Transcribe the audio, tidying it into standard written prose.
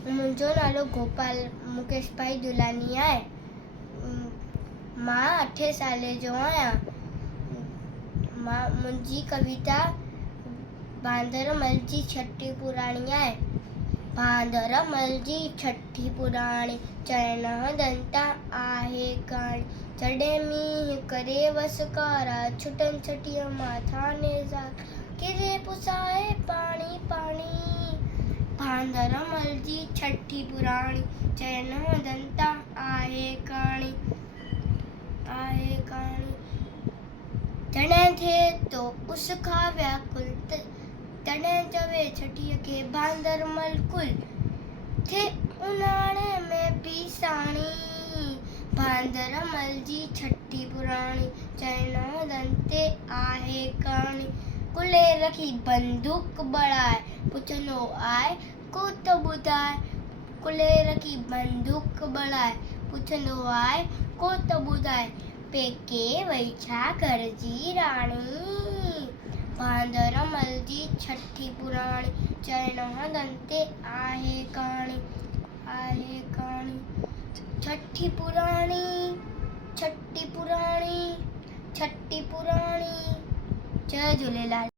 मुंहिंजो नालो गोपाल मुकेश भाई दुलानी आहे। मां 8 साले जो आहियां। मुंहिंजी कविता भांदरमल जी छठी पुराणी आहे। भांदरमल जी छठी पुराणी चइण दंता आहे कहाणी। जॾहिं मींहुं करे वसकारा छुटनि छटीअ माथा नेज़ार किरे पुसाए पाणी पाणी। भांदरमल जी छठी पुराणी चइण दंता आहे कहाणी। जॾहिं थिए तो उस खां व्याकुल तॾहिं चवे छठीअ खे भांदरमल कुल थे उन्हाणे में भी साणी। भांदरमल जी छठी पुराणी चइण दंते आहे कहाणी। कुलेर रखी बंदूक बढ़ाए पुछंदो आहे को त ॿुधाए। कुलेर रखी बंदूक बढ़ाए पुछंदो आहे को त ॿुधाए। पेके वई छा करजी राणी। भांदरमल जी छठी पुराणी चइण दंते आहे कहाणी। छठी पुराणी छठी पुराणी छठी पुराणी। जय झूलेलाल।